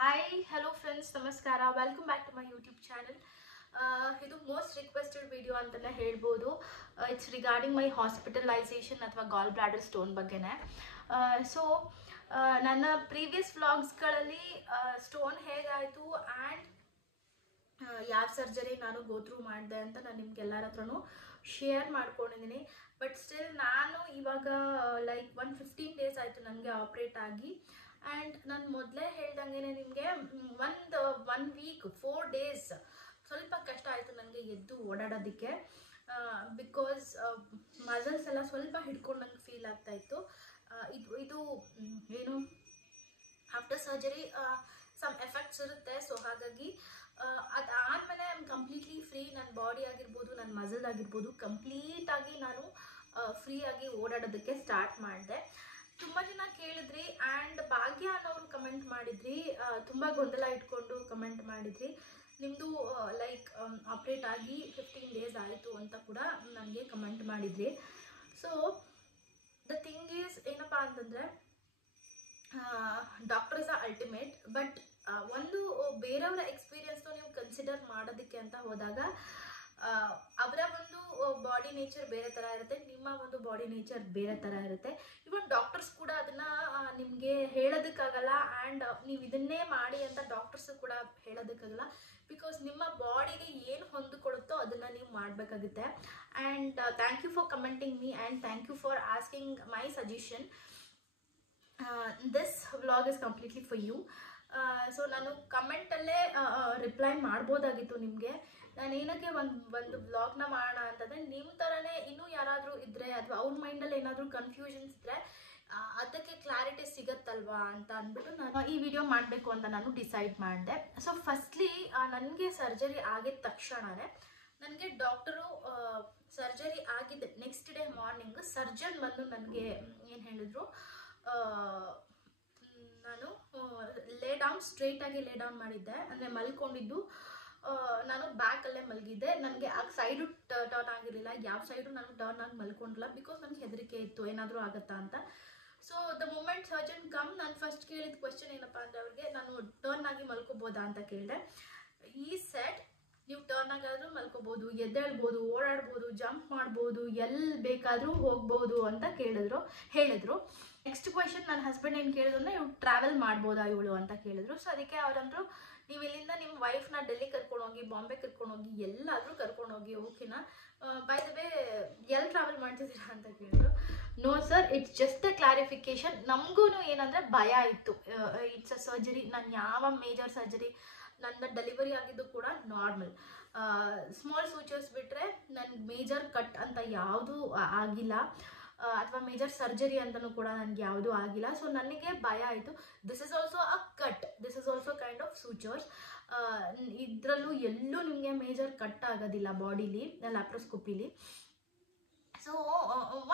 Hi, hello friends, namaskara. Welcome back to my YouTube channel. ಇದು most requested video ಅಂತಲೇ ಹೇಳ್ಬೋದು. It's regarding my hospitalisation ಅಥವಾ ಗಾಲ್ bladder stone ಬಗ್ಗೆನೇ. So ನನ್ನ previous ವ್ಲಾಗ್ಸ್ಗಳಲ್ಲಿ stone ಹೇಗಾಯಿತು and ಯಾವ ಸರ್ಜರಿ ನಾನು ಗೋತ್ರೂ ಮಾಡಿದೆ ಅಂತ ನಾನು ನಿಮ್ಗೆಲ್ಲರ ಹತ್ರನೂ ಶೇರ್ ಮಾಡ್ಕೊಂಡಿದ್ದೀನಿ. ಬಟ್ ಸ್ಟಿಲ್ ನಾನು ಇವಾಗ ಲೈಕ್ 15 ಡೇಸ್ ಆಯಿತು ನನಗೆ ಆಪ್ರೇಟ್ ಆಗಿ. ಆ್ಯಂಡ್ ನಾನು ಮೊದಲೇ ಹೇಳ್ದಂಗೆ ನಿಮಗೆ ಒನ್ ವೀಕ್ 4 ಡೇಸ್ ಸ್ವಲ್ಪ ಕಷ್ಟ ಆಯಿತು ನನಗೆ ಎದ್ದು ಓಡಾಡೋದಕ್ಕೆ. ಬಿಕಾಸ್ ಮಸಲ್ಸ್ ಎಲ್ಲ ಸ್ವಲ್ಪ ಹಿಡ್ಕೊಂಡಂಗೆ ಫೀಲ್ ಆಗ್ತಾಯಿತ್ತು. ಇದು ಏನು ಆಫ್ಟರ್ ಸರ್ಜರಿ ಸಮ್ ಎಫೆಕ್ಟ್ಸ್ ಇರುತ್ತೆ. ಸೊ ಹಾಗಾಗಿ ಅದಾದಮೇಲೆ ಐ ಆಮ್ ಕಂಪ್ಲೀಟ್ಲಿ ಫ್ರೀ. ನನ್ನ ಬಾಡಿ ಆಗಿರ್ಬೋದು, ನನ್ನ ಮಸಲ್ ಆಗಿರ್ಬೋದು, ಕಂಪ್ಲೀಟಾಗಿ ನಾನು ಫ್ರೀಯಾಗಿ ಓಡಾಡೋದಕ್ಕೆ ಸ್ಟಾರ್ಟ್ ಮಾಡಿದೆ. ತುಂಬ ಜನ ಕೇಳಿದ್ರಿ ಆ್ಯಂಡ್ ಭಾಗ್ಯ ಅನ್ನೋರು ಕಮೆಂಟ್ ಮಾಡಿದ್ರಿ, ತುಂಬ ಗೊಂದಲ ಇಟ್ಕೊಂಡು ಕಮೆಂಟ್ ಮಾಡಿದ್ರಿ. ನಿಮ್ಮದು ಲೈಕ್ ಆಪ್ರೇಟ್ ಆಗಿ 15 ಡೇಸ್ ಆಯಿತು ಅಂತ ಕೂಡ ನನಗೆ ಕಮೆಂಟ್ ಮಾಡಿದ್ರಿ. ಸೊ ದ ಥಿಂಗ್ ಈಸ್ ಏನಪ್ಪ ಅಂತಂದರೆ, ಡಾಕ್ಟರ್ ಇಸ್ ಅಲ್ಟಿಮೇಟ್. ಬಟ್ ಒಂದು ಬೇರೆಯವರ ಎಕ್ಸ್ಪೀರಿಯನ್ಸ್ನು ನೀವು ಕನ್ಸಿಡರ್ ಮಾಡೋದಕ್ಕೆ ಅಂತ ಹೋದಾಗ ಅವರ ಒಂದು ಬಾಡಿ ನೇಚರ್ ಬೇರೆ ಥರ ಇರುತ್ತೆ, ನಿಮ್ಮ ಒಂದು ಬಾಡಿ ನೇಚರ್ ಬೇರೆ ಥರ ಇರುತ್ತೆ. ಇವನ್ ಡಾಕ್ಟರ್ಸ್ ಕೂಡ ಅದನ್ನು ನಿಮಗೆ ಹೇಳೋದಕ್ಕಾಗಲ್ಲ. ಆ್ಯಂಡ್ ನೀವು ಇದನ್ನೇ ಮಾಡಿ ಅಂತ ಡಾಕ್ಟರ್ಸು ಕೂಡ ಹೇಳೋದಕ್ಕಾಗಲ್ಲ. ಬಿಕಾಸ್ ನಿಮ್ಮ ಬಾಡಿಗೆ ಏನು ಹೊಂದಿಕೊಡುತ್ತೋ ಅದನ್ನು ನೀವು ಮಾಡಬೇಕಾಗುತ್ತೆ. And thank you for commenting me and thank you for asking my suggestion. This vlog is completely for you. So ನಾನು ಕಮೆಂಟಲ್ಲೇ ರಿಪ್ಲೈ ಮಾಡ್ಬೋದಾಗಿತ್ತು ನಿಮಗೆ. ನಾನು ಏನಕ್ಕೆ ಒಂದು ವ್ಲಾಗ್ನ ಮಾಡೋಣ ಅಂತಂದರೆ, ನಿಮ್ಮ ಥರನೇ ಇನ್ನೂ ಯಾರಾದರೂ ಇದ್ದರೆ ಅಥವಾ ಅವ್ರ ಮೈಂಡಲ್ಲಿ ಏನಾದರೂ ಕನ್ಫ್ಯೂಷನ್ಸ್ ಇದ್ದರೆ ಅದಕ್ಕೆ ಕ್ಲಾರಿಟಿ ಸಿಗತ್ತಲ್ವಾ ಅಂತ ಅಂದ್ಬಿಟ್ಟು ನಾನು ಈ ವಿಡಿಯೋ ಮಾಡಬೇಕು ಅಂತ ನಾನು ಡಿಸೈಡ್ ಮಾಡಿದೆ. ಸೊ ಫಸ್ಟ್ಲಿ ನನಗೆ ಸರ್ಜರಿ ಆಗಿದ ತಕ್ಷಣವೇ ನನಗೆ ಡಾಕ್ಟರು ಸರ್ಜರಿ ಆಗಿದ್ದ ನೆಕ್ಸ್ಟ್ ಡೇ ಮಾರ್ನಿಂಗ್ ಸರ್ಜನ್ ಬಂದು ನನಗೆ ಏನು ಹೇಳಿದ್ರು, ನಾನು ಸ್ಟ್ರೈಟಾಗಿ ಲೇ ಡೌನ್ ಮಾಡಿದ್ದೆ. ಅಂದರೆ ಮಲ್ಕೊಂಡಿದ್ದು ನಾನು ಬ್ಯಾಕಲ್ಲೇ ಮಲಗಿದ್ದೆ. ನನಗೆ ಆ ಸೈಡು ಟರ್ನ್ ಆಗಿರಲಿಲ್ಲ, ಯಾವ ಸೈಡು ನಾನು ಟರ್ನ್ ಆಗಿ ಮಲ್ಕೊಂಡಿಲ್ಲ. ಬಿಕಾಸ್ ನನಗೆ ಹೆದರಿಕೆ ಇತ್ತು ಏನಾದರೂ ಆಗುತ್ತಾ ಅಂತ. So the moment surgeon come, ನಾನು ಫಸ್ಟ್ ಕೇಳಿದ ಕ್ವೆಶ್ಚನ್ ಏನಪ್ಪ ಅಂದರೆ ಅವ್ರಿಗೆ, ನಾನು ಟರ್ನ್ ಆಗಿ ಮಲ್ಕೋಬೋದಾ ಅಂತ ಕೇಳಿದೆ. ಈ ಸೆಟ್ ನೀವು ಟರ್ನ್ ಆಗಾದರೂ ಮಲ್ಕೋಬೋದು, ಎದ್ದೇಳ್ಬೋದು, ಓಡಾಡ್ಬೋದು, ಜಂಪ್ ಮಾಡ್ಬೋದು, ಎಲ್ಲಿ ಬೇಕಾದರೂ ಹೋಗ್ಬೋದು ಅಂತ ಹೇಳಿದ್ರು. ನೆಕ್ಸ್ಟ್ ಕ್ವೆಶನ್ ನನ್ನ ಹಸ್ಬೆಂಡ್ ಏನು ಕೇಳಿದ್ರು ಅಂದರೆ, ಇವ್ರು ಟ್ರಾವೆಲ್ ಮಾಡ್ಬೋದಾ ಇವಳು ಅಂತ ಕೇಳಿದ್ರು. ಸೊ ಅದಕ್ಕೆ ಅವರಂದ್ರು, ನೀವು ಇಲ್ಲಿಂದ ನಿಮ್ಮ ವೈಫ್ನ ಡೆಲ್ಲಿ ಕರ್ಕೊಂಡೋಗಿ, ಬಾಂಬೆ ಕರ್ಕೊಂಡೋಗಿ, ಎಲ್ಲಾದರೂ ಕರ್ಕೊಂಡೋಗಿ, ಓಕೆನಾ? ಬೈ ದ ವೇ ಎಲ್ಲಿ ಟ್ರಾವೆಲ್ ಮಾಡ್ತಿದ್ದೀರಾ ಅಂತ ಕೇಳಿದ್ರು. No sir, it's just a clarification. ನಮಗೂ ಏನಂದರೆ ಭಯ ಇತ್ತು. ಇಟ್ಸ್ ಅ ಸರ್ಜರಿ, ನಾನು ಯಾವ ಮೇಜರ್ ಸರ್ಜರಿ, ನನ್ನ ಡೆಲಿವರಿ ಆಗಿದ್ದು ಕೂಡ ನಾರ್ಮಲ್, ಸ್ಮಾಲ್ ಸೂಚರ್ಸ್ ಬಿಟ್ಟರೆ ನನ್ನ ಮೇಜರ್ ಕಟ್ ಅಂತ ಯಾವುದೂ ಆಗಿಲ್ಲ, ಅಥವಾ ಮೇಜರ್ ಸರ್ಜರಿ ಅಂತಲೂ ಕೂಡ ನನಗೆ ಯಾವುದೂ ಆಗಿಲ್ಲ. ಸೊ ನನಗೆ ಭಯ ಆಯಿತು. This is also a cut, this is also kind of sutures. ಇದರಲ್ಲೂ ಎಲ್ಲೂ ನಿಮಗೆ ಮೇಜರ್ ಕಟ್ ಆಗೋದಿಲ್ಲ ಬಾಡಿಲಿ, ಲ್ಯಾಪ್ರೋಸ್ಕೋಪಿಲಿ. ಸೊ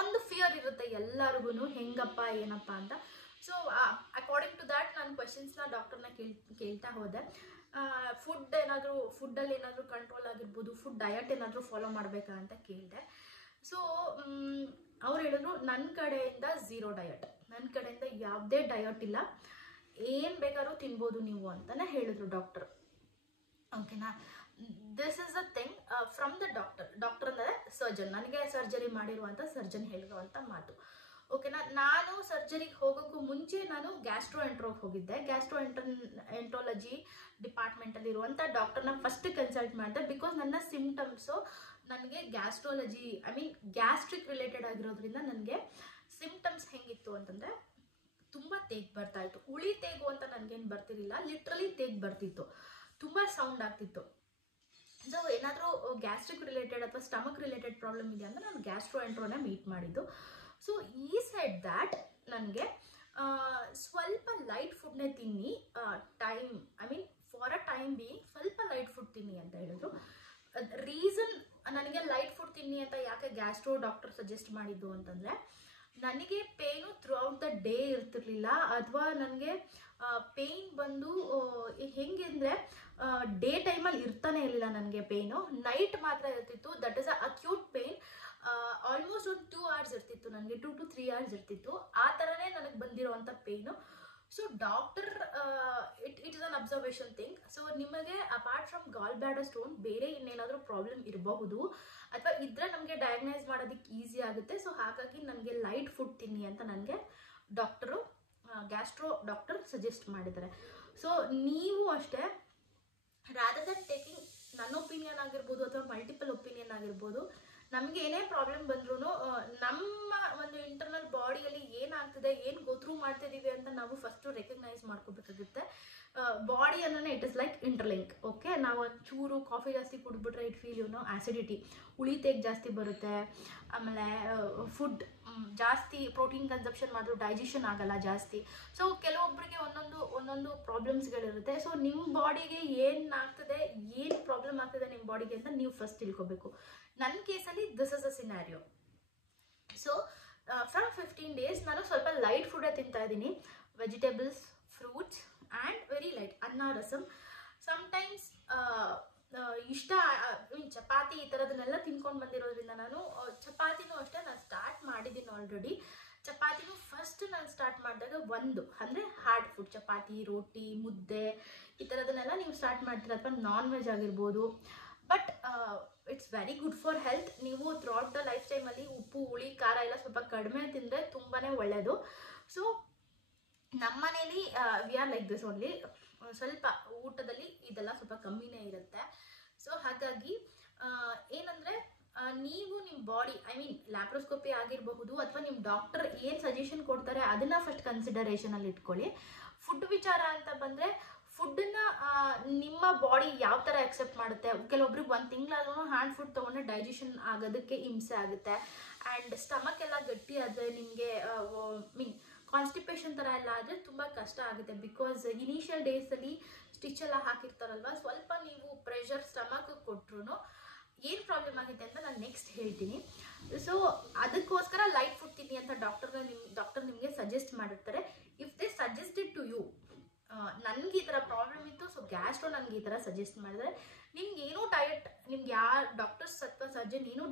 ಒಂದು ಫಿಯರ್ ಇರುತ್ತೆ ಎಲ್ಲರಿಗೂ, ಹೆಂಗಪ್ಪ ಏನಪ್ಪ ಅಂತ. ಸೊ ಅಕಾರ್ಡಿಂಗ್ ಟು ದ್ಯಾಟ್ ನಾನು ಕ್ವೆಶನ್ಸ್ನ ಡಾಕ್ಟರ್ನ ಕೇಳ್ತಾ ಹೋದೆ. ಫುಡ್ಡಲ್ಲಿ ಏನಾದರೂ ಕಂಟ್ರೋಲ್ ಆಗಿರ್ಬೋದು, ಫುಡ್ ಡಯಟ್ ಏನಾದರೂ ಫಾಲೋ ಮಾಡಬೇಕಾ ಅಂತ ಕೇಳಿದೆ. ಸೊ ಅವ್ರು ಹೇಳಿದ್ರು, ನನ್ನ ಕಡೆಯಿಂದ 0 ಡಯಟ್, ನನ್ನ ಕಡೆಯಿಂದ ಯಾವುದೇ ಡಯಟ್ ಇಲ್ಲ, ಏನು ಬೇಕಾದ್ರೂ ತಿನ್ಬೋದು ನೀವು ಅಂತಲೇ ಹೇಳಿದ್ರು ಡಾಕ್ಟರ್. ಓಕೆನಾ? This is a thing from the doctor ಅಂದರೆ ಸರ್ಜನ್, ನನಗೆ ಸರ್ಜರಿ ಮಾಡಿರುವಂಥ ಸರ್ಜನ್ ಹೇಳಿರುವಂಥ ಮಾತು. ಓಕೆನಾ? ನಾನು ಸರ್ಜರಿಗೆ ಹೋಗೋಕ್ಕೂ ಮುಂಚೆ ನಾನು ಗ್ಯಾಸ್ಟ್ರೋಎಂಟ್ರೋಗೆ ಹೋಗಿದ್ದೆ. ಗ್ಯಾಸ್ಟ್ರೋಎಂಟ್ರಾಲಜಿ ಡಿಪಾರ್ಟ್ಮೆಂಟಲ್ಲಿರುವಂಥ ಡಾಕ್ಟರ್ನ ಫಸ್ಟ್ ಕನ್ಸಲ್ಟ್ ಮಾಡಿದೆ. ಬಿಕಾಸ್ ನನ್ನ ಸಿಮ್ಟಮ್ಸು ನನಗೆ ಗ್ಯಾಸ್ಟ್ರಿಕ್ ರಿಲೇಟೆಡ್ ಆಗಿರೋದ್ರಿಂದ ನನಗೆ ಸಿಮ್ಟಮ್ಸ್ ಹೆಂಗಿತ್ತು ಅಂತಂದರೆ, ತುಂಬ ತೇಗ್ ಬರ್ತಾಯಿತ್ತು. ಉಳಿ ತೇಗು ಅಂತ ನನಗೇನು ಬರ್ತಿರಲಿಲ್ಲ, ಲಿಟ್ರಲಿ ತೇಗ್ ಬರ್ತಿತ್ತು, ತುಂಬ ಸೌಂಡ್ ಆಗ್ತಿತ್ತು. ಸೊ ಏನಾದರೂ ಗ್ಯಾಸ್ಟ್ರಿಕ್ ರಿಲೇಟೆಡ್ ಅಥವಾ ಸ್ಟಮಕ್ ರಿಲೇಟೆಡ್ ಪ್ರಾಬ್ಲಮ್ ಇದೆ ಅಂದರೆ ನಾನು ಗ್ಯಾಸ್ಟ್ರೋಎಂಟ್ರೋನೇ ಮೀಟ್ ಮಾಡಿದ್ದು. ಸೊ ಈ ಸೈಡ್ ದ್ಯಾಟ್ ನನಗೆ ಸ್ವಲ್ಪ ಲೈಟ್ ಫುಡ್ನೇ ತಿನ್ನಿ, ಫಾರ್ ಅ ಟೈಮ್ ಬೀಯಿಂಗ್ ಸ್ವಲ್ಪ ಲೈಟ್ ಫುಡ್ ತಿನ್ನಿ ಅಂತ ಹೇಳಿದ್ರು. ರೀಸನ್ ನನಗೆ ಲೈಟ್ ಫುಡ್ ತಿನ್ನಿ ಅಂತ ಯಾಕೆ ಗ್ಯಾಸ್ಟ್ರೋ ಡಾಕ್ಟರ್ ಸಜೆಸ್ಟ್ ಮಾಡಿದ್ದು ಅಂತಂದರೆ, ನನಗೆ pain through out the day ಇರ್ತಿರ್ಲಿಲ್ಲ, ಅಥವಾ ನನಗೆ ಪೇಯ್ನ್ ಬಂದು ಹೆಂಗೆ ಅಂದರೆ ಡೇ ಟೈಮಲ್ಲಿ ಇರ್ತಾನೆ ಇರಲಿಲ್ಲ ನನಗೆ ಪೇಯ್ನು, ನೈಟ್ ಮಾತ್ರ ಇರ್ತಿತ್ತು. That is a acute pain. Almost ಒಂದು 2 hours ಇರ್ತಿತ್ತು ನನಗೆ, 2 to 3 hours ಇರ್ತಿತ್ತು. ಆ ಥರನೇ ನನಗೆ ಬಂದಿರೋವಂಥ pain. So doctor it is an observation thing. So ನಿಮಗೆ apart from gall bladder stone ಬೇರೆ ಇನ್ನೇನಾದರೂ ಪ್ರಾಬ್ಲಮ್ ಇರಬಹುದು, ಅಥವಾ ಇದ್ರೆ ನಮಗೆ ಡಯಾಗ್ನೈಸ್ ಮಾಡೋದಕ್ಕೆ ಈಸಿ ಆಗುತ್ತೆ. ಸೊ ಹಾಗಾಗಿ ನನಗೆ ಲೈಟ್ ಫುಡ್ ತಿನ್ನಿ ಅಂತ ನನಗೆ ಡಾಕ್ಟರು ಗ್ಯಾಸ್ಟ್ರೋ ಡಾಕ್ಟರ್ ಸಜೆಸ್ಟ್ ಮಾಡಿದ್ದಾರೆ. ಸೊ ನೀವು ಅಷ್ಟೇ, ರಾದರ್ ದನ್ ಟೇಕಿಂಗ್ ನನ್ನ ಒಪಿನಿಯನ್ ಆಗಿರ್ಬೋದು ಅಥವಾ ಮಲ್ಟಿಪಲ್ ಒಪಿನಿಯನ್ ಆಗಿರ್ಬೋದು, ನಮಗೆ ಏನೇ ಪ್ರಾಬ್ಲಮ್ ಬಂದ್ರೂ ನಮ್ಮ ಒಂದು ಇಂಟರ್ನಲ್ ಬಾಡಿಯಲ್ಲಿ ಏನಾಗ್ತಿದೆ, ಏನು ಗೋತ್ರೂ ಮಾಡ್ತಿದ್ದೀವಿ ಅಂತ ನಾವು ಫಸ್ಟು ರೆಕಗ್ನೈಸ್ ಮಾಡ್ಕೋಬೇಕಾಗುತ್ತೆ. ಬಾಡಿ ಅನ್ನೋನೇ it is like interlink. Okay, ನಾವು ಒಂಚೂರು ಕಾಫಿ ಜಾಸ್ತಿ ಕುಡಿದ್ಬಿಟ್ರೆ ಇಟ್ ಫೀಲ್ ಆಸಿಡಿಟಿ, ಉಳಿತೇಗೆ ಜಾಸ್ತಿ ಬರುತ್ತೆ. ಆಮೇಲೆ ಫುಡ್ ಜಾಸ್ತಿ ಪ್ರೋಟೀನ್ ಕನ್ಸಂಪ್ಷನ್ ಮಾಡಿದ್ರು ಡೈಜೆಷನ್ ಆಗಲ್ಲ ಜಾಸ್ತಿ. ಸೊ ಕೆಲವೊಬ್ಬರಿಗೆ ಒಂದೊಂದು ಪ್ರಾಬ್ಲಮ್ಸ್ಗಳಿರುತ್ತೆ. ಸೊ ನಿಮ್ಮ ಬಾಡಿಗೆ ಏನಾಗ್ತದೆ, ಏನು ಪ್ರಾಬ್ಲಮ್ ಆಗ್ತದೆ ನಿಮ್ಮ ಬಾಡಿಗೆ ಅಂತ ನೀವು ಫಸ್ಟ್ ತಿಳ್ಕೊಬೇಕು. ನನ್ನ ಕೇಸಲ್ಲಿ this is a scenario. So from 15 days ನಾನು ಸ್ವಲ್ಪ ಲೈಟ್ ಫುಡೇ ತಿಂತಾ ಇದ್ದೀನಿ, vegetables, fruits and very light ಅನ್ನ, ರಸಮ್. ಸಮ್ಟೈಮ್ಸ್ ಇಷ್ಟ ಚಪಾತಿ ಈ ಥರದನ್ನೆಲ್ಲ ತಿನ್ಕೊಂಡು ಬಂದಿರೋದ್ರಿಂದ ನಾನು ಚಪಾತಿನೂ ಅಷ್ಟೇ ನಾನು ಸ್ಟಾರ್ಟ್ ಮಾಡಿದ್ದೀನಿ ಆಲ್ರೆಡಿ. ಚಪಾತಿನೂ ಫಸ್ಟ್ ನಾನು ಸ್ಟಾರ್ಟ್ ಮಾಡಿದಾಗ ಅಂದರೆ ಹಾರ್ಡ್ ಫುಡ್, ಚಪಾತಿ, ರೋಟಿ, ಮುದ್ದೆ ಈ ಥರದನ್ನೆಲ್ಲ ನೀವು ಸ್ಟಾರ್ಟ್ ಮಾಡ್ತೀರ, ಅಥವಾ ನಾನ್ ವೆಜ್ ಆಗಿರ್ಬೋದು. But it's very good for health. ನೀವು ಥ್ರೂಔಟ್ ದ ಲೈಫ್ ಟೈಮಲ್ಲಿ ಉಪ್ಪು, ಹುಳಿ, ಖಾರ ಎಲ್ಲ ಸ್ವಲ್ಪ ಕಡಿಮೆ ತಿಂದರೆ ತುಂಬಾ ಒಳ್ಳೆಯದು. ಸೊ ನಮ್ಮ ಮನೇಲಿ we are like this only. ಸ್ವಲ್ಪ ಊಟದಲ್ಲಿ ಇದೆಲ್ಲ ಸ್ವಲ್ಪ ಕಮ್ಮಿನೇ ಇರುತ್ತೆ. ಸೊ ಹಾಗಾಗಿ ಏನಂದರೆ ನೀವು ನಿಮ್ಮ ಬಾಡಿ, ಐ ಮೀನ್ ಲ್ಯಾಪ್ರೋಸ್ಕೋಪಿ ಆಗಿರಬಹುದು ಅಥವಾ ನಿಮ್ಮ ಡಾಕ್ಟರ್ ಏನು ಸಜೆಷನ್ ಕೊಡ್ತಾರೆ ಅದನ್ನು ಫಸ್ಟ್ ಕನ್ಸಿಡರೇಷನಲ್ಲಿ ಇಟ್ಕೊಳ್ಳಿ. ಫುಡ್ ವಿಚಾರ ಅಂತ ಬಂದರೆ ಫುಡ್ಡನ್ನ ನಿಮ್ಮ ಬಾಡಿ ಯಾವ ಥರ ಎಕ್ಸೆಪ್ಟ್ ಮಾಡುತ್ತೆ. ಕೆಲವೊಬ್ರಿಗೆ 1 ತಿಂಗಳಾದ್ರೂ ಹ್ಯಾಂಡ್ ಫುಡ್ ತೊಗೊಂಡ್ರೆ ಡೈಜೆಷನ್ ಆಗೋದಕ್ಕೆ ಹಿಂಸೆ ಆಗುತ್ತೆ. ಆ್ಯಂಡ್ ಸ್ಟಮಕ್ ಎಲ್ಲ ಗಟ್ಟಿ ಆದರೆ ನಿಮಗೆ ಮೀನ್ ಕಾನ್ಸ್ಟಿಪೇಷನ್ ಥರ ಎಲ್ಲ ಆದರೆ ತುಂಬ ಕಷ್ಟ ಆಗುತ್ತೆ. ಬಿಕಾಸ್ ಇನಿಷಿಯಲ್ ಡೇಸಲ್ಲಿ ಸ್ಟಿಚ್ ಎಲ್ಲ ಹಾಕಿರ್ತಾರಲ್ವ, ಸ್ವಲ್ಪ ನೀವು ಪ್ರೆಷರ್ ಸ್ಟಮಕ್ ಕೊಟ್ಟರು ಏನು ಪ್ರಾಬ್ಲಮ್ ಆಗುತ್ತೆ ಅಂತ ನಾನು ನೆಕ್ಸ್ಟ್ ಹೇಳ್ತೀನಿ. ಸೊ ಅದಕ್ಕೋಸ್ಕರ ಲೈಟ್ ಫುಡ್ ತಿನ್ನಿ ಅಂತ ಡಾಕ್ಟರ್ ನಿಮಗೆ ಸಜೆಸ್ಟ್ ಮಾಡಿರ್ತಾರೆ. If they suggested to you, ನನಗೆ ಈ ಥರ ಪ್ರಾಬ್ಲಮ್ ಇತ್ತು, ಸೊ ಗ್ಯಾಸ್ಟ್ರೋ ನನಗೆ ಈ ಥರ ಸಜೆಸ್ಟ್ ಮಾಡಿದರೆ, ನಿಮ್ಗೆ ಏನೂ ಡಯಟ್, ನಿಮ್ಗೆ ಯಾರು ಡಾಕ್ಟರ್ಸ್ ಅಥವಾ ಸರ್ಜನ್ ಏನೂ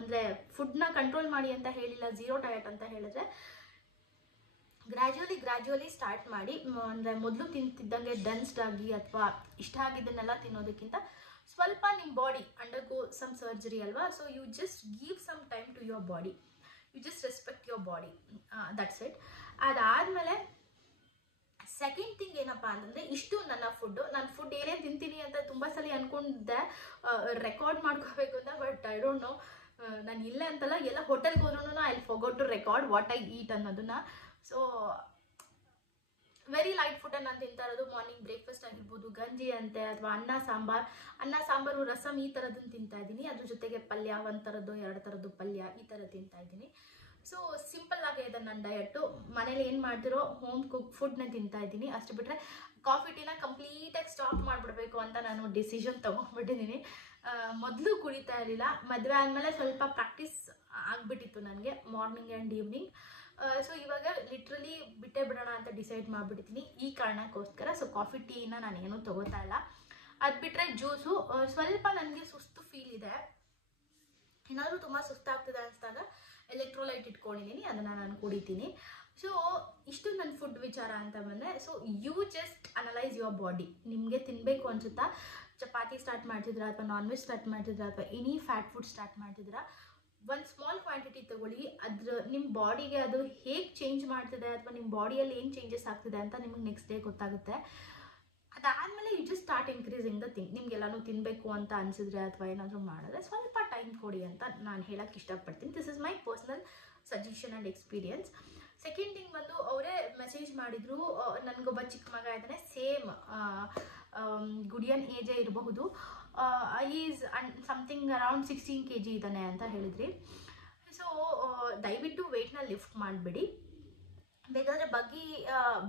ಅಂದರೆ ಫುಡ್ನ ಕಂಟ್ರೋಲ್ ಮಾಡಿ ಅಂತ ಹೇಳಿಲ್ಲ, ಝೀರೋ ಡಯಟ್ ಅಂತ ಹೇಳಿದ್ರೆ ಗ್ರ್ಯಾಜುವಲಿ ಸ್ಟಾರ್ಟ್ ಮಾಡಿ. ಅಂದರೆ ಮೊದಲು ತಿಂತಿದ್ದಂಗೆ ಡೆನ್ಸ್ಡ್ ಆಗಿ ಅಥವಾ ಇಷ್ಟ ಆಗಿದ್ದನ್ನೆಲ್ಲ ತಿನ್ನೋದಕ್ಕಿಂತ ಸ್ವಲ್ಪ ನಿಮ್ಮ ಬಾಡಿ ಅಂಡರ್ಗೋ ಸಮ್ ಸರ್ಜರಿ ಅಲ್ವಾ. So you just give some time to your body, you just respect your body, that's it. ಅದಾದಮೇಲೆ ಸೆಕೆಂಡ್ ಥಿಂಗ್ ಏನಪ್ಪ ಅಂತಂದರೆ, ಇಷ್ಟು ನನ್ನ ಫುಡ್ಡು, ನಾನು ಫುಡ್ ಏನೇನು ತಿಂತೀನಿ ಅಂತ ತುಂಬ ಸಲ ಅಂದ್ಕೊಂಡಿದ್ದೆ ರೆಕಾರ್ಡ್ ಮಾಡ್ಕೋಬೇಕು ಅಂತ. ಬಟ್ ಐ ಡೋಂಟ್ ನೋ, ನಾನು ಇಲ್ಲ ಅಂತಲ್ಲ, ಎಲ್ಲ ಹೋಟೆಲ್ಗೆ ಹೋದ್ರೂ I forgot to record what I eat ಅನ್ನೋದನ್ನ. ಸೊ ವೆರಿ ಲೈಟ್ ಫುಡ್ ನಾನು ತಿಂತಾ ಇರೋದು. ಮಾರ್ನಿಂಗ್ ಬ್ರೇಕ್ಫಾಸ್ಟ್ ಆಗಿರ್ಬೋದು, ಗಂಜಿ ಅಂತೆ, ಅಥವಾ ಅನ್ನ ಸಾಂಬಾರು, ರಸಮ್ ಈ ಥರದನ್ನು ತಿಂತಾ ಇದ್ದೀನಿ. ಅದ್ರ ಜೊತೆಗೆ ಪಲ್ಯ, 1 ಥರದ್ದು 2 ಥರದ್ದು ಪಲ್ಯ ಈ ಥರ ತಿಂತಾ ಇದ್ದೀನಿ. ಸೊ ಸಿಂಪಲ್ ಆಗೇ ಇದೆ ನನ್ನ ಡಯಟು. ಮನೇಲಿ ಏನು ಮಾಡ್ತಿರೋ ಹೋಮ್ ಕುಕ್ ಫುಡ್ನ ತಿಂತಾ ಇದ್ದೀನಿ. ಅಷ್ಟು ಬಿಟ್ಟರೆ ಕಾಫಿ ಟೀನ ಕಂಪ್ಲೀಟಾಗಿ ಸ್ಟಾಪ್ ಮಾಡಿಬಿಡ್ಬೇಕು ಅಂತ ನಾನು ಡಿಸಿಷನ್ ತೊಗೊಂಡ್ಬಿಟ್ಟಿದ್ದೀನಿ. ಮೊದಲು ಕುಡಿತಾ ಇರಲಿಲ್ಲ, ಮದುವೆ ಆದಮೇಲೆ ಸ್ವಲ್ಪ ಪ್ರಾಕ್ಟೀಸ್ ಆಗಿಬಿಟ್ಟಿತ್ತು ನನಗೆ ಮಾರ್ನಿಂಗ್ ಆ್ಯಂಡ್ ಈವ್ನಿಂಗ್. ಸೊ ಇವಾಗ ಲಿಟ್ರಲಿ ಬಿಟ್ಟೇ ಬಿಡೋಣ ಅಂತ ಡಿಸೈಡ್ ಮಾಡಿಬಿಟ್ಟಿದ್ದೀನಿ ಈ ಕಾರಣಕ್ಕೋಸ್ಕರ. ಸೊ ಕಾಫಿ ಟೀನ ನಾನು ಏನೂ ತೊಗೋತಾ ಇಲ್ಲ. ಅದು ಬಿಟ್ಟರೆ ಜ್ಯೂಸು, ಸ್ವಲ್ಪ ನನಗೆ ಸುಸ್ತು ಫೀಲ್ ಇದೆ, ಏನಾದರೂ ತುಂಬ ಸುಸ್ತಾಗ್ತದೆ ಅನಿಸಿದಾಗ ಎಲೆಕ್ಟ್ರೋಲೈಟ್ ಇಟ್ಕೊಂಡಿದ್ದೀನಿ, ಅದನ್ನು ನಾನು ಕುಡಿತೀನಿ. ಸೊ ಇಷ್ಟು ನನ್ನ ಫುಡ್ ವಿಚಾರ ಅಂತ ಬಂದರೆ, so you just analyse your body. ನಿಮಗೆ ತಿನ್ನಬೇಕು ಅನಿಸುತ್ತಾ, ಚಪಾತಿ ಸ್ಟಾರ್ಟ್ ಮಾಡ್ತಿದ್ರಾ, ಅಥವಾ ನಾನ್ ವೆಜ್ ಸ್ಟಾರ್ಟ್ ಮಾಡ್ತಿದ್ರಾ, ಅಥವಾ ಎನಿ ಫ್ಯಾಟ್ ಫುಡ್ ಸ್ಟಾರ್ಟ್ ಮಾಡ್ತಿದ್ರಾ, ಒಂದು ಸ್ಮಾಲ್ ಕ್ವಾಂಟಿಟಿ ತೊಗೊಳ್ಳಿ. ನಿಮ್ಮ ಬಾಡಿಗೆ ಅದು ಹೇಗೆ ಚೇಂಜ್ ಮಾಡ್ತಿದೆ, ಅಥವಾ ನಿಮ್ಮ ಬಾಡಿಯಲ್ಲಿ ಏನು ಚೇಂಜಸ್ ಆಗ್ತಿದೆ ಅಂತ ನಿಮಗೆ ನೆಕ್ಸ್ಟ್ ಡೇ ಗೊತ್ತಾಗುತ್ತೆ. ಅದಾದಮೇಲೆ you just start increasing the thing. ನಿಮಗೆಲ್ಲನೂ ತಿನ್ನಬೇಕು ಅಂತ ಅನಿಸಿದ್ರೆ ಅಥವಾ ಏನಾದರೂ ಮಾಡಿದ್ರೆ ಸ್ವಲ್ಪ ಟೈಮ್ ಕೊಡಿ ಅಂತ ನಾನು ಹೇಳೋಕ್ಕೆ ಇಷ್ಟಪಡ್ತೀನಿ. This is my personal suggestion and experience. Second thing ಬಂದು, ಅವರೇ ಮೆಸೇಜ್ ಮಾಡಿದರು, ನನಗೊಬ್ಬ ಚಿಕ್ಕ ಮಗ ಇದ್ದಾನೆ, ಸೇಮ್ ಗುಡಿಯನ್ ಏಜೇ ಇರಬಹುದು, ಈಸ್ ಸಮಥಿಂಗ್ ಅರೌಂಡ್ 16 kg ಇದ್ದಾನೆ ಅಂತ ಹೇಳಿದ್ರಿ. ಸೊ ದಯವಿಟ್ಟು ವೆಯ್ಟ್ನ ಲಿಫ್ಟ್ ಮಾಡಿಬಿಡಿ. ಬೇಕಾದರೆ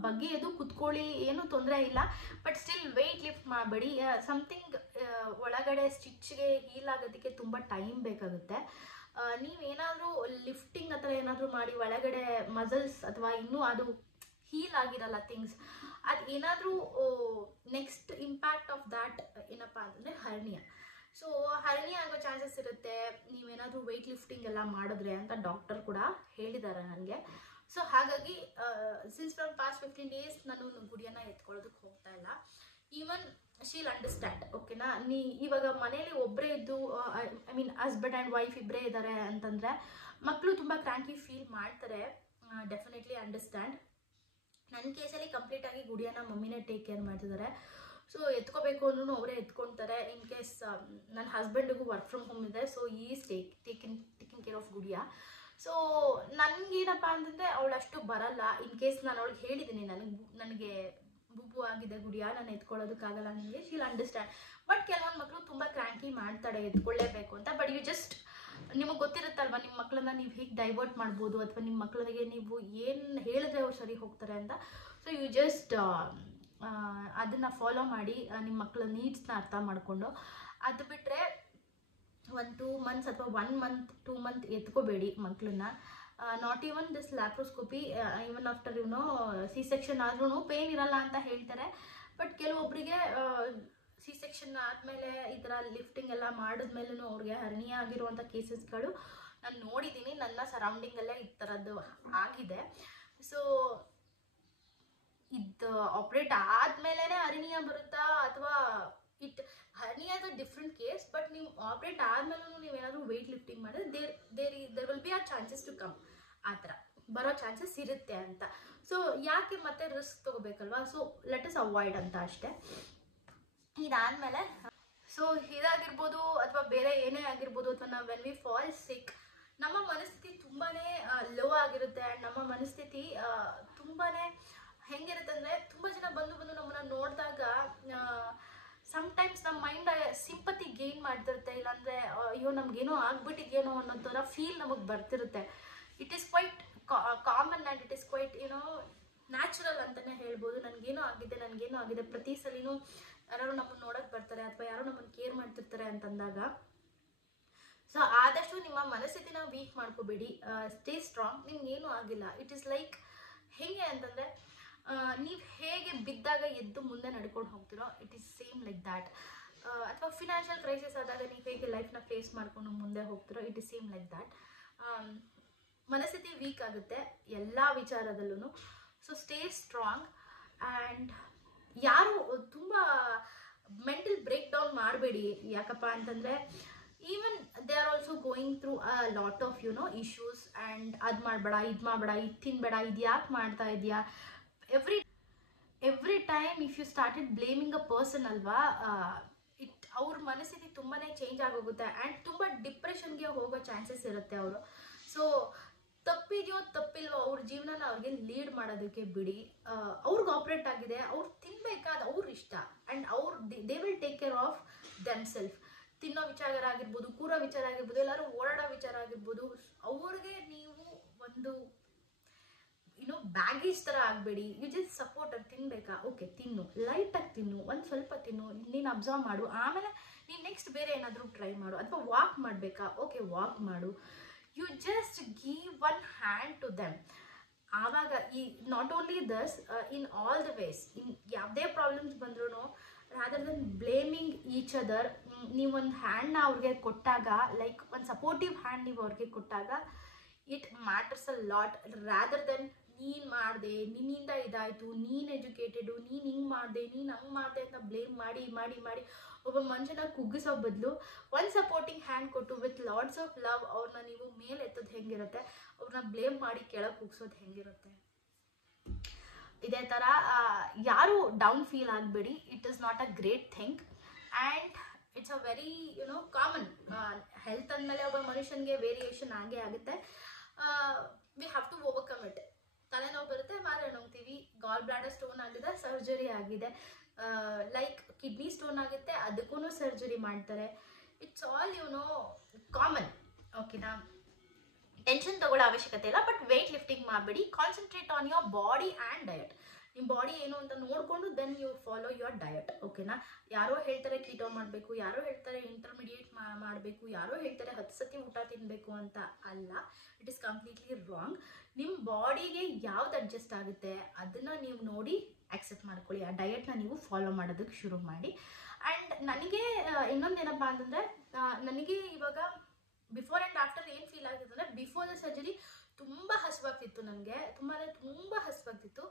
ಬಗ್ಗಿ ಎದು ಕುತ್ಕೊಳ್ಳಿ, ಏನೂ ತೊಂದರೆ ಇಲ್ಲ. ಬಟ್ ಸ್ಟಿಲ್ ವೆಯ್ಟ್ ಲಿಫ್ಟ್ ಮಾಡಬೇಡಿ. ಸಮಥಿಂಗ್ ಒಳಗಡೆ ಸ್ಟಿಚ್ಗೆ ಹೀಲ್ ಆಗೋದಕ್ಕೆ ತುಂಬ ಟೈಮ್ ಬೇಕಾಗುತ್ತೆ. ನೀವೇನಾದರೂ ಲಿಫ್ಟಿಂಗ್ ಆ ಥರ ಏನಾದರೂ ಮಾಡಿ ಒಳಗಡೆ ಮಸಲ್ಸ್ ಅಥವಾ ಇನ್ನೂ ಅದು ಹೀಲ್ ಆಗಿರಲ್ಲ ಥಿಂಗ್ಸ್, ಅದು ಏನಾದರೂ ನೆಕ್ಸ್ಟ್ ಇಂಪ್ಯಾಕ್ಟ್ ಆಫ್ ದ್ಯಾಟ್ ಏನಪ್ಪ ಅಂತಂದರೆ ಹರ್ನಿಯಾ. ಸೊ ಹರ್ನಿಯಾ ಆಗೋ ಚಾನ್ಸಸ್ ಇರುತ್ತೆ ನೀವೇನಾದರೂ ವೆಯ್ಟ್ ಲಿಫ್ಟಿಂಗ್ ಎಲ್ಲ ಮಾಡಿದ್ರೆ ಅಂತ ಡಾಕ್ಟರ್ ಕೂಡ ಹೇಳಿದ್ದಾರೆ ನನಗೆ. ಸೊ ಹಾಗಾಗಿ ಸಿನ್ಸ್ ಫ್ರಮ್ ಪಾಸ್ಟ್ 15 days ನಾನು ಗುಡಿಯನ್ನ ಎತ್ಕೊಳ್ಳೋದಕ್ಕೆ ಹೋಗ್ತಾ ಇಲ್ಲ. ಈವನ್ ಶೀಲ್ ಅಂಡರ್ಸ್ಟ್ಯಾಂಡ್, ಓಕೆನಾ. ಇವಾಗ ಮನೇಲಿ ಒಬ್ಬರೇ ಇದ್ದು I mean husband and wife ಇಬ್ಬರೇ ಇದ್ದಾರೆ ಅಂತಂದರೆ ಮಕ್ಕಳು ತುಂಬ ಕ್ರ್ಯಾಂಕಿ ಫೀಲ್ ಮಾಡ್ತಾರೆ. Definitely understand. ನನ್ನ ಕೇಸಲ್ಲಿ ಕಂಪ್ಲೀಟಾಗಿ ಗುಡಿಯನ್ನ ಮಮ್ಮಿನೇ ಟೇಕ್ ಕೇರ್ ಮಾಡ್ತಿದ್ದಾರೆ. ಸೊ ಎತ್ಕೋಬೇಕು ಅಂದ್ರೂ ಅವರೇ ಎತ್ಕೊಳ್ತಾರೆ. ಇನ್ ಕೇಸ್ ನನ್ನ ಹಸ್ಬೆಂಡಿಗೂ ವರ್ಕ್ ಫ್ರಮ್ ಹೋಮ್ ಇದೆ, so is taking care of Gudiya. So ನನಗೇನಪ್ಪ ಅಂತಂದರೆ ಅವಳಷ್ಟು ಬರಲ್ಲ. ಇನ್ ಕೇಸ್ ನಾನು ಅವಳಿಗೆ ಹೇಳಿದ್ದೀನಿ ನನಗೆ ಬುಬ್ಬು ಆಗಿದೆ ಗುಡಿಯಾ, ನಾನು ಎತ್ಕೊಳ್ಳೋದಕ್ಕಾಗಲ್ಲ ನನಗೆ, ಶೀಲ್ ಅಂಡರ್ಸ್ಟ್ಯಾಂಡ್. ಬಟ್ ಕೆಲವೊಂದು ಮಕ್ಕಳು ತುಂಬ ಕ್ರ್ಯಾಂಕಿ ಮಾಡ್ತಾಳೆ ಎತ್ಕೊಳ್ಳೇಬೇಕು ಅಂತ. ಬಟ್ ಯು ಜಸ್ಟ್, ನಿಮಗೆ ಗೊತ್ತಿರುತ್ತಲ್ವ ನಿಮ್ಮ ಮಕ್ಕಳನ್ನ ನೀವು ಹೇಗೆ ಡೈವರ್ಟ್ ಮಾಡ್ಬೋದು, ಅಥವಾ ನಿಮ್ಮ ಮಕ್ಕಳಿಗೆ ನೀವು ಏನು ಹೇಳಿದ್ರೆ ಅವ್ರು ಸರಿ ಹೋಗ್ತಾರೆ ಅಂತ. ಸೊ ಯು ಜಸ್ಟ್ ಅದನ್ನು ಫಾಲೋ ಮಾಡಿ ನಿಮ್ಮ ಮಕ್ಕಳ ನೀಡ್ಸ್ನ ಅರ್ಥ ಮಾಡಿಕೊಂಡು. ಅದು ಬಿಟ್ಟರೆ 1-2 months ಅಥವಾ 1 month 2 month ಎತ್ಕೋಬೇಡಿ ಮಕ್ಕಳನ್ನ. Not even this laparoscopy, even after C section ಆದ್ರೂ ಪೇನ್ ಇರಲ್ಲ ಅಂತ ಹೇಳ್ತಾರೆ. ಬಟ್ ಕೆಲವೊಬ್ಬರಿಗೆ ಸಿ ಸೆಕ್ಷನ್ ಆದಮೇಲೆ ಈ ಥರ ಲಿಫ್ಟಿಂಗ್ ಎಲ್ಲ ಮಾಡಿದ್ಮೇಲೂ ಅವ್ರಿಗೆ ಹರ್ನಿಯಾ ಆಗಿರುವಂಥ ಕೇಸಸ್ಗಳು ನಾನು ನೋಡಿದ್ದೀನಿ. ನನ್ನ ಸರೌಂಡಿಂಗಲ್ಲೇ ಈ ಥರದ್ದು ಆಗಿದೆ. ಸೊ ಇದು ಆಪ್ರೇಟ್ ಆದಮೇಲೆ ಹರ್ನಿಯಾ ಬರುತ್ತಾ ಅಥವಾ hernia is a different case. But ನೀವು ಆಪ್ರೇಟ್ ಆದಮೇಲೂ ನೀವೇನಾದರೂ ವೆಯ್ಟ್ ಲಿಫ್ಟಿಂಗ್ ಮಾಡಿದ್ರೆ there will be a chances to come, ಆ ಥರ ಬರೋ ಚಾನ್ಸಸ್ ಇರುತ್ತೆ ಅಂತ. ಸೊ ಯಾಕೆ ಮತ್ತೆ ರಿಸ್ಕ್ ತೊಗೋಬೇಕಲ್ವಾ. ಸೊ ಲೆಟ್ ಅಸ್ ಅವಾಯ್ಡ್ ಅಂತ ಅಷ್ಟೇ. ಇದಾದಮೇಲೆ ಸೊ ಇದಾಗಿರ್ಬೋದು ಅಥವಾ ಬೇರೆ ಏನೇ ಆಗಿರ್ಬೋದು, ಅಥವಾ ನಾವು ವೆನ್ ವಿ ಫಾಲ್ ಸಿಕ್ ನಮ್ಮ ಮನಸ್ಥಿತಿ ತುಂಬಾ ಲೋ ಆಗಿರುತ್ತೆ. ಆ್ಯಂಡ್ ನಮ್ಮ ಮನಸ್ಥಿತಿ ತುಂಬಾ ಹೆಂಗಿರುತ್ತೆ ಅಂದರೆ, ತುಂಬ ಜನ ಬಂದು ನಮ್ಮನ್ನು ನೋಡಿದಾಗ ಸಮ್ಟೈಮ್ಸ್ ನಮ್ಮ ಮೈಂಡ್ ಸಿಂಪತಿ ಗೇನ್ ಮಾಡ್ತಿರುತ್ತೆ. ಇಲ್ಲಾಂದರೆ ಅಯ್ಯೋ ನಮಗೇನೋ ಆಗ್ಬಿಟ್ಟಿದೆಯೇನೋ ಅನ್ನೋ ಥರ ಫೀಲ್ ನಮಗೆ ಬರ್ತಿರುತ್ತೆ. It is quite common and it is quite natural ಅಂತಲೇ ಹೇಳ್ಬೋದು. ನನಗೇನೋ ಆಗಿದೆ ಪ್ರತಿ ಸಲಿನೂ ಯಾರು ನಮ್ಮನ್ನು ನೋಡೋಕ್ಕೆ ಬರ್ತಾರೆ ಅಥವಾ ಯಾರೋ ನಮ್ಮನ್ನು ಕೇರ್ ಮಾಡ್ತಿರ್ತಾರೆ ಅಂತಂದಾಗ. ಸೊ ಆದಷ್ಟು ನಿಮ್ಮ ಮನಸ್ಥಿತಿನ ವೀಕ್ ಮಾಡ್ಕೋಬೇಡಿ. Stay strong. ನಿಮ್ಗೇನೂ ಆಗಿಲ್ಲ. ಇಟ್ ಈಸ್ ಲೈಕ್ ಹೇಗೆ ಅಂತಂದರೆ, ನೀವು ಹೇಗೆ ಬಿದ್ದಾಗ ಎದ್ದು ಮುಂದೆ ನಡ್ಕೊಂಡು ಹೋಗ್ತಿರೋ, it is same like that. ಅಥವಾ ಫಿನಾನ್ಷಿಯಲ್ ಕ್ರೈಸಿಸ್ ಆದಾಗ ನೀವು ಹೇಗೆ ಲೈಫ್ನ ಫೇಸ್ ಮಾಡ್ಕೊಂಡು ಮುಂದೆ ಹೋಗ್ತಿರೋ, ಇಟ್ ಈಸ್ ಸೇಮ್ ಲೈಕ್ ದ್ಯಾಟ್. ಮನಸ್ಥಿತಿ ವೀಕ್ ಆಗುತ್ತೆ ಎಲ್ಲ ವಿಚಾರದಲ್ಲೂ. So stay strong. ಆ್ಯಂಡ್ ಯಾರು ತುಂಬ ಮೆಂಟಲ್ ಬ್ರೇಕ್ ಡೌನ್ ಮಾಡಬೇಡಿ. ಯಾಕಪ್ಪ ಅಂತಂದರೆ even they are also going through a lot of issues. And ಅದು ಮಾಡಬೇಡ, ಇದು ಮಾಡಬೇಡ, ಇದು ತಿನ್ಬೇಡ, ಇದು ಯಾಕೆ ಮಾಡ್ತಾ ಇದೆಯಾ, every time if you started blaming a person ಅಲ್ವಾ, ಅವ್ರ ಮನಸ್ಥಿತಿ ತುಂಬಾ ಚೇಂಜ್ ಆಗೋಗುತ್ತೆ. ಆ್ಯಂಡ್ ತುಂಬ ಡಿಪ್ರೆಷನ್ಗೆ ಹೋಗೋ ಚಾನ್ಸಸ್ ಇರುತ್ತೆ ಅವರು. ಸೊ ತಪ್ಪಿದೆಯೋ ತಪ್ಪಿಲ್ವೋ ಅವ್ರ ಜೀವನನ ಅವ್ರಿಗೆ ಲೀಡ್ ಮಾಡೋದಕ್ಕೆ ಬಿಡಿ. ಅವ್ರಿಗೆ ಆಪ್ರೇಟ್ ಆಗಿದೆ, ಅವ್ರು ತಿನ್ಬೇಕಾದ ಅವ್ರ ಇಷ್ಟ. And they will take care of themself. ತಿನ್ನೋ ವಿಚಾರ ಆಗಿರ್ಬೋದು, ಕೂರೋ ವಿಚಾರ ಆಗಿರ್ಬೋದು, ಎಲ್ಲರೂ ಓಡಾಡೋ ವಿಚಾರ ಆಗಿರ್ಬೋದು, ಅವ್ರಿಗೆ ನೀವು ಒಂದು ಬ್ಯಾಗೇಜ್ ಥರ ಆಗಬೇಡಿ. You just support. ಅದು ತಿನ್ಬೇಕಾ, ಓಕೆ ತಿನ್ನು, ಲೈಟಾಗಿ ತಿನ್ನು, ಒಂದು ಸ್ವಲ್ಪ ತಿನ್ನು, ನೀನು ಅಬ್ಸರ್ವ್ ಮಾಡು. ಆಮೇಲೆ ನೀನು ನೆಕ್ಸ್ಟ್ ಬೇರೆ ಏನಾದರೂ ಟ್ರೈ ಮಾಡು. ಅಥವಾ ವಾಕ್ ಮಾಡಬೇಕಾ, ಓಕೆ ವಾಕ್ ಮಾಡು. You just give one hand to them. ಆವಾಗ not only thus, in all the ways, ಯಾವುದೇ ಪ್ರಾಬ್ಲಮ್ಸ್ ಬಂದ್ರೂ rather than blaming each other, ನೀವೊಂದು ಹ್ಯಾಂಡ್ನ ಅವ್ರಿಗೆ ಕೊಟ್ಟಾಗ, ಲೈಕ್ ಒಂದು ಸಪೋರ್ಟಿವ್ ಹ್ಯಾಂಡ್ ನೀವು ಅವ್ರಿಗೆ ಕೊಟ್ಟಾಗ, it matters a lot. Rather then ನೀನು ಮಾಡಿದೆ, ನಿನ್ನಿಂದ ಇದಾಯಿತು, ನೀನು ಎಜುಕೇಟೆಡು, ನೀನು ಹಿಂಗೆ ಮಾಡಿದೆ, ನೀನು ಹಂಗೆ ಮಾಡಿದೆ ಅಂತ ಬ್ಲೇಮ್ ಮಾಡಿ ಮಾಡಿ ಮಾಡಿ ಒಬ್ಬ ಮನುಷ್ಯನ ಕುಗ್ಗಿಸೋ ಬದಲು ಒಂದು ಸಪೋರ್ಟಿಂಗ್ ಹ್ಯಾಂಡ್ ಕೊಟ್ಟು ವಿತ್ ಲಾಟ್ಸ್ ಆಫ್ ಲವ್ ಅವ್ರನ್ನ ನೀವು ಮೇಲೆ ಎತ್ತೋದು ಹೆಂಗಿರುತ್ತೆ, ಅವ್ರನ್ನ ಬ್ಲೇಮ್ ಮಾಡಿ ಕೆಳಗೆ ಕುಗ್ಸೋದು ಹೆಂಗಿರುತ್ತೆ. ಇದೇ ಥರ ಯಾರು ಡೌನ್ ಫೀಲ್ ಆಗಬೇಡಿ. It is not a great thing. And it's a very common. Health ಅಂದಮೇಲೆ ಒಬ್ಬ ಮನುಷ್ಯನಿಗೆ ವೇರಿಯೇಷನ್ ಆಗೇ ಆಗುತ್ತೆ. We have to overcome it. ತಲೆನೋವು ಬರುತ್ತೆ, ಮಾತ್ರೆ ನುಂಗ್ತೀವಿ. ಗಾಲ್ ಬ್ಲಾಡರ್ ಸ್ಟೋನ್ ಆಗಿದೆ, ಸರ್ಜರಿ ಆಗಿದೆ. ಲೈಕ್ ಕಿಡ್ನಿ ಸ್ಟೋನ್ ಆಗುತ್ತೆ, ಅದಕ್ಕೂ ಸರ್ಜರಿ ಮಾಡ್ತಾರೆ. It's all common. ಓಕೆನಾ. ಟೆನ್ಷನ್ ತಗೊಳ್ಳೋ ಅವಶ್ಯಕತೆ ಇಲ್ಲ. ಬಟ್ ವೆಯ್ಟ್ ಲಿಫ್ಟಿಂಗ್ ಮಾಡಬೇಡಿ. Concentrate on your body and diet. ನಿಮ್ಮ ಬಾಡಿ ಏನು ಅಂತ ನೋಡಿಕೊಂಡು then you follow your diet. ಓಕೆನಾ. ಯಾರೋ ಹೇಳ್ತಾರೆ ಕೀಟೋ ಮಾಡಬೇಕು, ಯಾರೋ ಹೇಳ್ತಾರೆ ಇಂಟರ್ಮಿಡಿಯೇಟ್ ಮಾಡಬೇಕು, ಯಾರೋ ಹೇಳ್ತಾರೆ 10 ಸತಿ ಊಟ ತಿನ್ನಬೇಕು ಅಂತ. ಅಲ್ಲ, ಇಟ್ ಈಸ್ ಕಂಪ್ಲೀಟ್ಲಿ ರಾಂಗ್. ನಿಮ್ಮ ಬಾಡಿಗೆ ಯಾವ್ದು ಅಡ್ಜಸ್ಟ್ ಆಗುತ್ತೆ ಅದನ್ನು ನೀವು ನೋಡಿ ಆಕ್ಸೆಪ್ಟ್ ಮಾಡ್ಕೊಳ್ಳಿ. ಆ ಡಯಟ್ನ ನೀವು ಫಾಲೋ ಮಾಡೋದಕ್ಕೆ ಶುರು ಮಾಡಿ. ಆ್ಯಂಡ್ ನನಗೆ ಇನ್ನೊಂದೇನಪ್ಪ ಅಂತಂದರೆ, ನನಗೆ ಇವಾಗ ಬಿಫೋರ್ ಆ್ಯಂಡ್ ಆಫ್ಟರ್ ಏನು ಫೀಲ್ ಆಗಿದೆ ಅಂದರೆ, ಬಿಫೋರ್ ದ ಸರ್ಜರಿ ತುಂಬ ಹಸುವಾಗ್ತಿತ್ತು ನನಗೆ, ತುಂಬ ಹಸುವಾಗ್ತಿತ್ತು.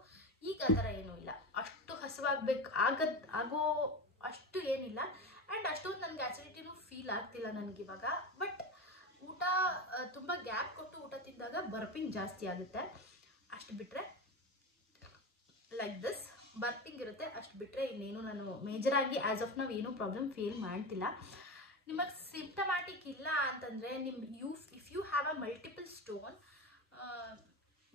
ಈಗ ಆ ಥರ ಏನೂ ಇಲ್ಲ, ಅಷ್ಟು ಹಸುವಾಗ್ಬೇಕು ಆಗೋ ಅಷ್ಟು ಏನಿಲ್ಲ. ಆ್ಯಂಡ್ ಅಷ್ಟೊಂದು ನನಗೆ ಆ್ಯಸಿಡಿಟಿನೂ ಫೀಲ್ ಆಗ್ತಿಲ್ಲ ನನಗಿವಾಗ. ಬಟ್ ಊಟ ತುಂಬ ಗ್ಯಾಪ್ ಕೊಟ್ಟು ಊಟ ತಿಂದಾಗ ಬರ್ಪಿಂಗ್ ಜಾಸ್ತಿ ಆಗುತ್ತೆ. ಅಷ್ಟು ಬಿಟ್ಟರೆ ಲೈಕ್ ದಿಸ್ ಬರ್ಪಿಂಗ್ ಇರುತ್ತೆ, ಅಷ್ಟು ಬಿಟ್ಟರೆ ಇನ್ನೇನು ನಾನು ಮೇಜರಾಗಿ ಆ್ಯಸ್ ಆಫ್ ನಾವು ಏನೂ ಪ್ರಾಬ್ಲಮ್ ಫೇಲ್ ಮಾಡ್ತಿಲ್ಲ. ನಿಮಗೆ ಸಿಂಪ್ಟಮ್ಯಾಟಿಕ್ ಇಲ್ಲ ಅಂತಂದರೆ if you have a multiple stone,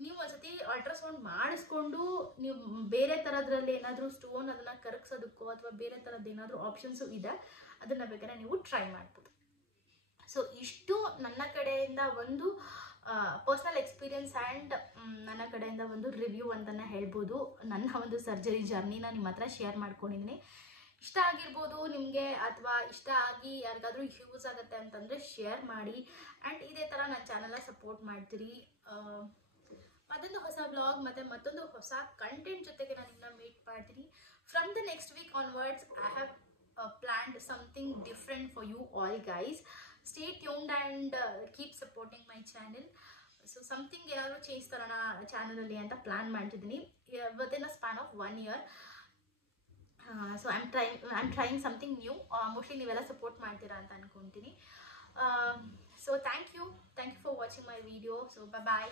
ನೀವು ಒಂದ್ಸತಿ ಅಲ್ಟ್ರಾಸೌಂಡ್ ಮಾಡಿಸ್ಕೊಂಡು ನೀವು ಬೇರೆ ಥರದ್ರಲ್ಲಿ ಏನಾದರೂ ಸ್ಟೋನ್ ಅದನ್ನು ಕರಗಿಸೋದಕ್ಕೋ ಅಥವಾ ಬೇರೆ ಥರದ್ದು ಏನಾದರೂ ಆಪ್ಷನ್ಸು ಇದೆ, ಅದನ್ನು ಬೇಕಾದ್ರೆ ನೀವು ಟ್ರೈ ಮಾಡ್ಬೋದು. ಸೊ ಇಷ್ಟು ನನ್ನ ಕಡೆಯಿಂದ ಒಂದು ಪರ್ಸ್ನಲ್ ಎಕ್ಸ್ಪೀರಿಯನ್ಸ್ ಆ್ಯಂಡ್ ನನ್ನ ಕಡೆಯಿಂದ ಒಂದು ರಿವ್ಯೂ ಅಂತಲೇ ಹೇಳ್ಬೋದು. ನನ್ನ ಒಂದು ಸರ್ಜರಿ ಜರ್ನಿನ ನಿಮ್ಮ ಹತ್ರ ಶೇರ್ ಮಾಡ್ಕೊಂಡಿದ್ದೀನಿ. ಇಷ್ಟ ಆಗಿರ್ಬೋದು ನಿಮಗೆ, ಅಥವಾ ಇಷ್ಟ ಆಗಿ ಯಾರಿಗಾದ್ರೂ ಯೂಸ್ ಆಗುತ್ತೆ ಅಂತಂದರೆ ಶೇರ್ ಮಾಡಿ. ಆ್ಯಂಡ್ ಇದೇ ಥರ ನನ್ನ ಚಾನಲ್ನ ಸಪೋರ್ಟ್ ಮಾಡ್ತೀರಿ. ಮತ್ತೊಂದು ಹೊಸ ಬ್ಲಾಗ್ ಮತ್ತು ಮತ್ತೊಂದು ಹೊಸ ಕಂಟೆಂಟ್ ಜೊತೆಗೆ ನಾನು ನಿಮ್ಮನ್ನ ಮೀಟ್ ಮಾಡ್ತೀನಿ. From the next week onwards I have planned something different for you all guys. Stay tuned and keep supporting my channel. So something ಏನಾದರೂ ಚೇಂಜ್ ತರೋಣ ಚಾನಲಲ್ಲಿ ಅಂತ ಪ್ಲ್ಯಾನ್ ಮಾಡ್ತಿದ್ದೀನಿ within a span of 1 year. So I'm trying something new. Mostly ನೀವೆಲ್ಲ support ಮಾಡ್ತೀರಾ ಅಂತ ಅನ್ಕೊಂತೀನಿ. So thank you for watching my video. So bye bye.